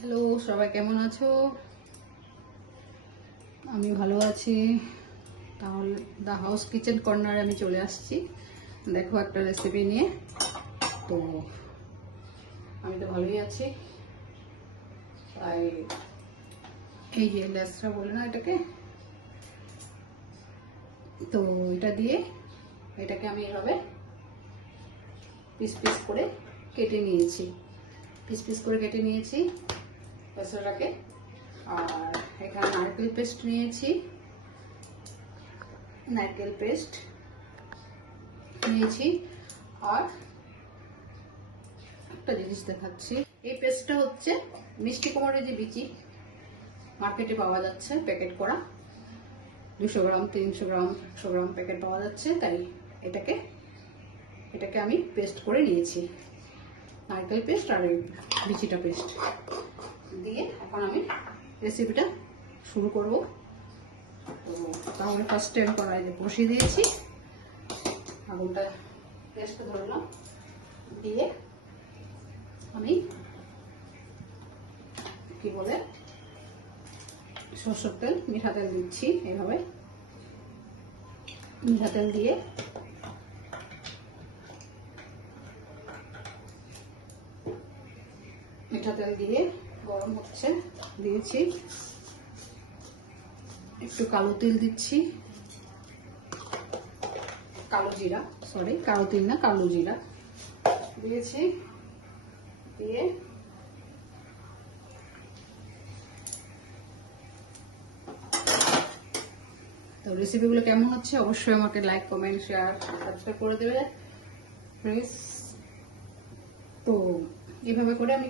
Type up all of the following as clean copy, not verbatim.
Hello, সবাই কেমন আছো? আমি ভালো আছি। তাহলে দ্য হাউস কিচেন কর্নারে আমি চলে আসছি, দেখো একটা রেসিপি নিয়ে। তো আমি তো ভালোই আছি। তাই এই যে লেসরা বলে না এটাকে, তো এটা দিয়ে এটাকে আমি এভাবে পিস পিস করে কেটে নিয়েছি। লেসরাটাকে। আর এখানে নারকেল পেস্ট নিয়েছি, আর একটা জিনিস দেখাচ্ছি। এই পেস্টটা হচ্ছে মিষ্টি কুমড়ের যে বিচি মার্কেটে পাওয়া যাচ্ছে প্যাকেট করা, 200 গ্রাম 300 গ্রাম 100 গ্রাম প্যাকেট পাওয়া যাচ্ছে। তাই এটাকে আমি পেস্ট করে নিয়েছি, নারকেল পেস্ট আর এই বিচিটা পেস্ট দিয়ে। এখন আমি রেসিপিটা শুরু করব। তো তাহলে ফার্স্ট টাইম কড়াই বসিয়ে দিয়েছি, আগুনটা পেস্টটা ধরলাম, দিয়ে আমি কি বলে সরষের তেল মিঠা তেল দিচ্ছি। এইভাবে মিঠা তেল দিয়ে গরম হচ্ছে, দিয়েছি একটু কালো তিল দিচ্ছি, কালো জিরা দিয়েছি। দিয়ে তো রেসিপিগুলো কেমন হচ্ছে অবশ্যই আমাকে লাইক, কমেন্ট, শেয়ার, সাবস্ক্রাইব করে দেবে প্লিজ। তো এইভাবে করে আমি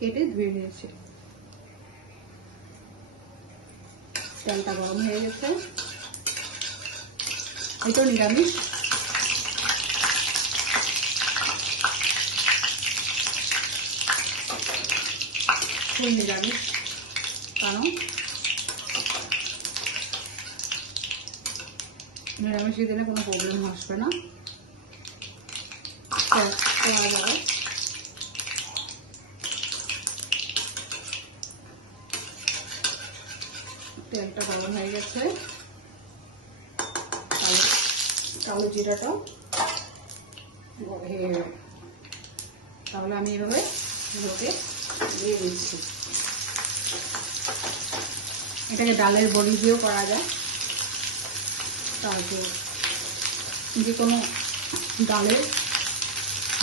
কেটে ধুয়ে নিয়েছি। তেলটা গরম হয়ে গেছে। এটাও নিরামিষ, ফুল নিরামিষ, কারণ নিরামিষ দিলে কোনো প্রবলেম আসবে না। তেলটা গরম হয়ে গেছে, কালো জিরাটাও তাহলে আমি এভাবে দিয়ে দিচ্ছি। এটাকে ডালের বড়ি দিয়েও করা যায়, তারপর যে কোনো ডালের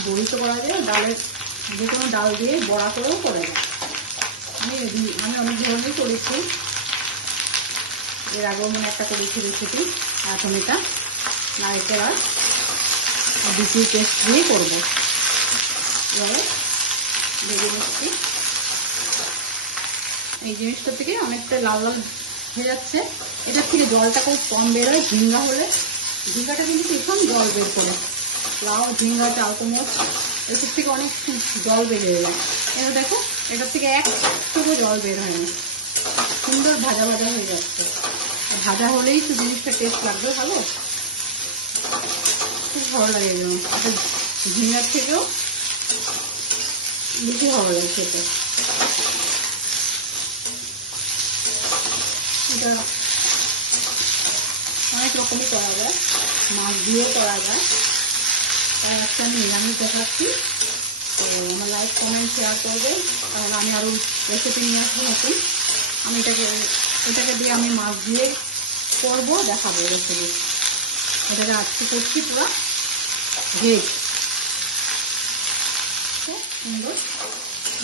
বড়ি তো করা যায়, যে কোনো ডাল দিয়ে বড়া করেও করা যায়। আমি অনেক ধরনের করেছি, এর আগেও একটা করেছি রেসিপি। এখন এটা নারকেল আর বিচির পেস্ট দিয়ে করবো। এবারে ভেজে নিচ্ছি। এই জিনিসটা থেকে অনেকটা লাল লাল হয়ে যাচ্ছে। এটার থেকে জলটা খুব কম বেরোয়। ঝিঙ্গাটা কিন্তু ভীষণ জল বের করে, লাউ, ঝিঙ্গা, চালকুমড় এসব থেকে অনেক জল বেরিয়ে যায়। এবার দেখো, এটার থেকে একটুকু জল বের হয়নি, সুন্দর ভাজা হয়ে যাচ্ছে। ভাজা হলেই তো জিনিসটা টেস্ট লাগবে ভালো, খুব ভালো লাগে। যেন এটা ঝিঙ্গার থেকেও বেশি ভালো লাগে খেতে। এটা অনেক রকমই করা যায়, মাছ দিয়েও করা যায়। তাই আজকে আমি নিরামিষ দেখাচ্ছি। তো আমার লাইক, কমেন্ট, শেয়ার করবে, তাহলে আমি আরও রেসিপি নিয়ে আসবো নতুন। আমি এটাকে দিয়ে আমি মাছ দিয়ে করবো, দেখাবো রেসিপি। এটাকে আজকে করছি পুরো ভেজ। সুন্দর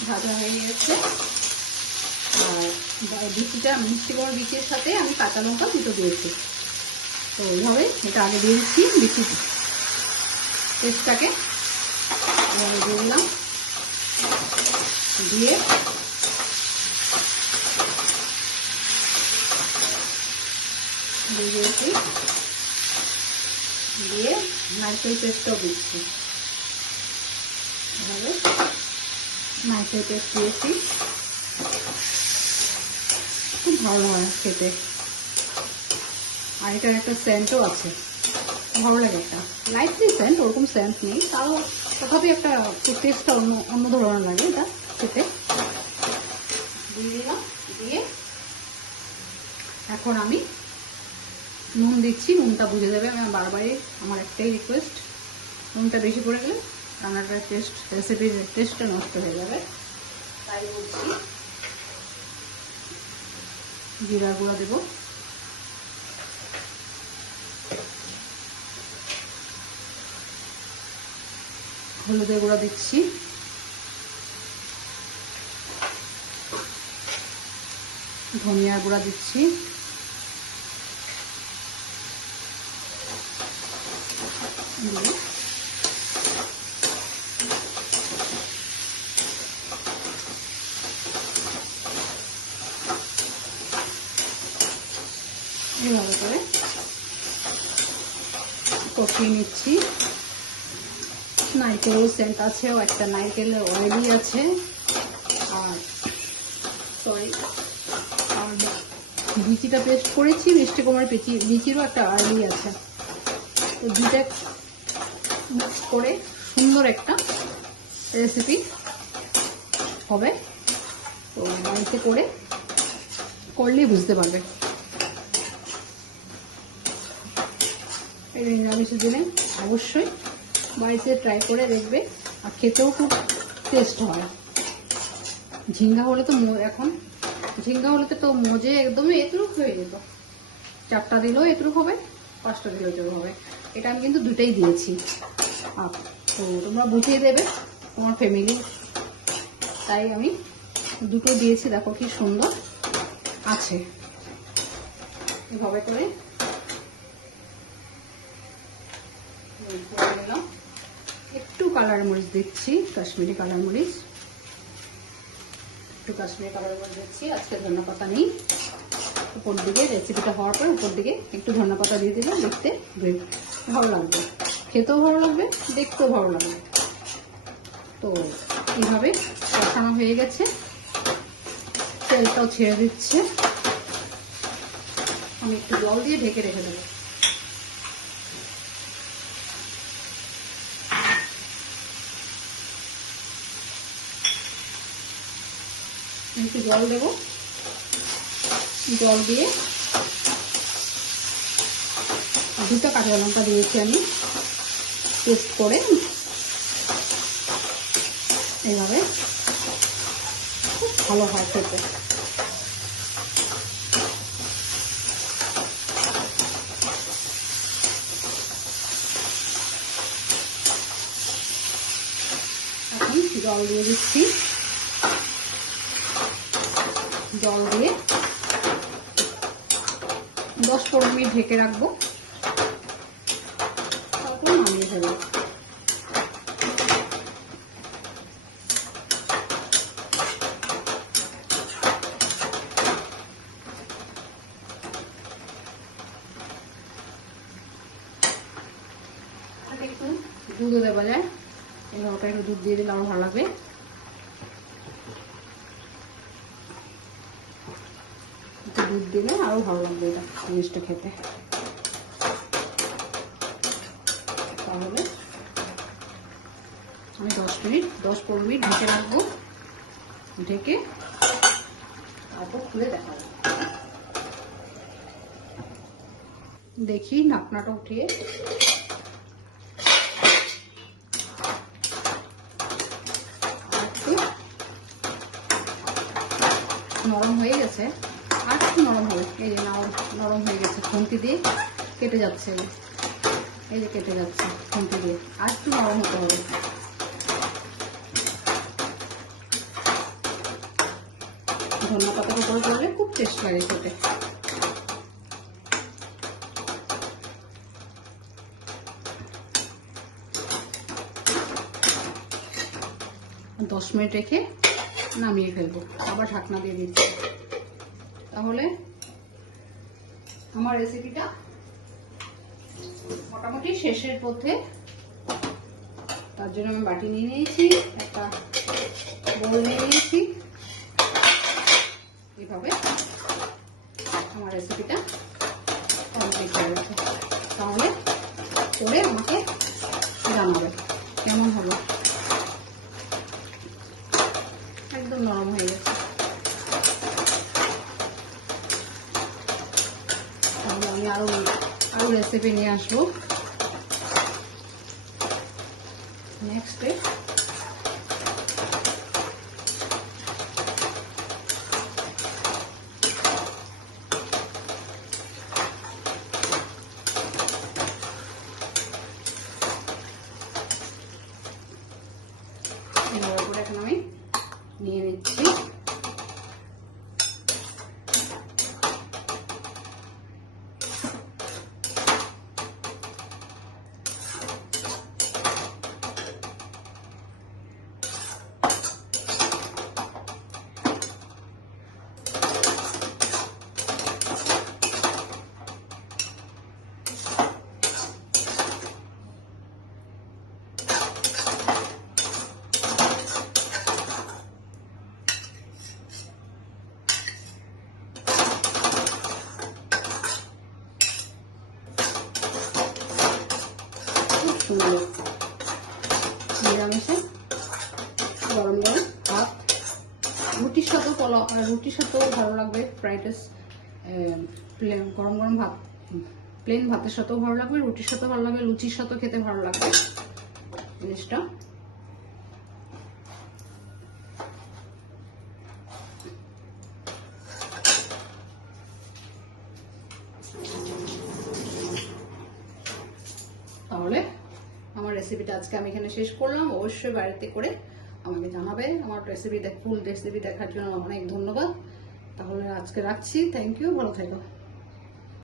ভাজা হয়ে গেছে। আর মিষ্টি কুমড়োর বিচির সাথে আমি কাঁচা লঙ্কা দুটো দিয়েছি। তো এইভাবে এটা আগে দিয়ে দিচ্ছি, বিচি পেস্টটাকে দিয়ে দিলাম, দিয়ে দিয়েছি, দিয়ে নারকেল পেস্টটাও দিচ্ছি। এভাবে নারকেল পেস্ট দিয়েছি, খুব ভালো হয় খেতে। আর এটার একটা সেন্টও আছে, ভালো লাগে। একটা লাইটলি সেন্ট, ওরকম সেন্ট নেই, তাও তথাপি একটা টেস্টটা অন্য ধরনের লাগে এটা খেতে। দিয়ে দিলাম। দিয়ে এখন আমি নুন দিচ্ছি। নুনটা বুঝে দেবে, আমি বারবারই আমার একটাই রিকোয়েস্ট, নুনটা বেশি পড়ে গেলে রান্নাটার টেস্ট, রেসিপির টেস্টটা নষ্ট হয়ে যাবে, তাই বলছি। জিরা গুঁড়া দেবো, হলুদের গুঁড়া দিচ্ছি, ধনিয়ার গুঁড়া দিচ্ছি, এইভাবে করে কষিয়ে নিচ্ছি। নারকেল সেন্ট আছে, একটা নারকেলের অয়েলই আছে, আর সরি আর বিচিটা পেস্ট করেছি, মিষ্টি কুমড়ার বিচিরও একটা অয়েলই আছে। তো দুইটা মিক্স করে সুন্দর একটা রেসিপি হবে। তো বাড়িতে করলেই বুঝতে পারবে। এই নিরামিষের দিনে অবশ্যই বাড়িতে ট্রাই করে দেখবে, আর খেতেও খুব টেস্ট হয়। ঝিঙ্গা হলে তো এখন ঝিঙ্গা হলে তো মজে একদমই এতটুক হয়ে যেত, 4টা দিলেও এতটুক হবে, 5টা দিলেও এতটুক হবে। এটা আমি কিন্তু দুটাই দিয়েছি। তো তোমরা বুঝিয়ে দেবে তোমার ফ্যামিলি, তাই আমি দুটো দিয়েছি। দেখো কি সুন্দর আছে। এভাবে করে একটু কালার মরিচ দিচ্ছি, কাশ্মীরি কালার মরিচ, একটু কাশ্মীরি কালার মরিচ দিচ্ছি। আজকে ধনেপাতা নেই, উপর দিকে রেসিপিটা হওয়ার পর উপর দিকে একটু ধনেপাতা দিয়ে দিলে দেখতে ভালো লাগবে, খেতেও ভালো লাগবে, দেখতেও ভালো লাগবে। তো এইভাবে কষানো হয়ে গেছে, তেলটাও ছেড়ে দিচ্ছে। আমি একটু জল দিয়ে ঢেকে রেখে দেবো। একটু জল দেবো, জল দিয়ে 2টা কাঁচা লঙ্কা দিয়েছি আমি পেস্ট করে। এইভাবে খুব ভালো হয় খেতে। এখন জল দিয়ে দিচ্ছি, জল দিয়ে 10-15 মিনিট ঢেকে রাখবো, তারপর নামিয়ে ফেলবো। একটু দুধও দেওয়া যায়, এভাবে একটু দুধ দিয়ে দিলে আমার ভালো লাগবে। দুধ দিলে আরো ভালো লাগবে এটা জিনিসটা খেতে। তাহলে আমি 10-15 মিনিট ঢেকে রাখবো, ঢেকে তারপর খুলে দেখাবো। দেখি ঢাকনাটা উঠিয়ে নরম হয়ে গেছে, আর একটু নরম হবে। এই যে নরম হয়ে গেছে, খুন্তি দিয়ে কেটে যাচ্ছে, এই যে কেটে যাচ্ছে খুন্তি দিয়ে, আর একটু নরম হতে হবে। ধনিয়া পাতার উপরে পড়লে খুব টেস্ট লাগে খেতে। দশ মিনিট রেখে নামিয়ে ফেলবো, আবার ঢাকনা দিয়ে দিচ্ছি। তাহলে আমার রেসিপিটা মোটামুটি শেষের পথে। তার জন্য আমি বাটি নিয়ে নিয়েছি, একটা বোল নিয়ে নিয়েছি। এইভাবে আমার রেসিপিটা কমপ্লিট হয়ে গেছে। তাহলে করে আমাকে জানাবে কেমন হলো। একদম নরম হয়ে গেছে। আরো রেসিপি নিয়ে আসবো নেক্সট ডে। এখন আমি নিয়ে নিচ্ছি। সুন্দর নিরামিষে গরম গরম ভাত, রুটির সাথেও পোলাও, রুটির সাথেও ভালো লাগবে, ফ্রাইড রাইস, গরম গরম ভাত, প্লেন ভাতের সাথেও ভালো লাগবে, রুটির সাথেও ভালো লাগবে, লুচির সাথেও খেতে ভালো লাগবে জিনিসটা। তাহলে আমার রেসিপিটা আজকে আমি এখানে শেষ করলাম। অবশ্যই বাড়িতে করে আমাকে জানাবে। আমার ফুল রেসিপি দেখার জন্য অনেক ধন্যবাদ। তাহলে আজকে রাখছি। থ্যাংক ইউ, ভালো থেকো।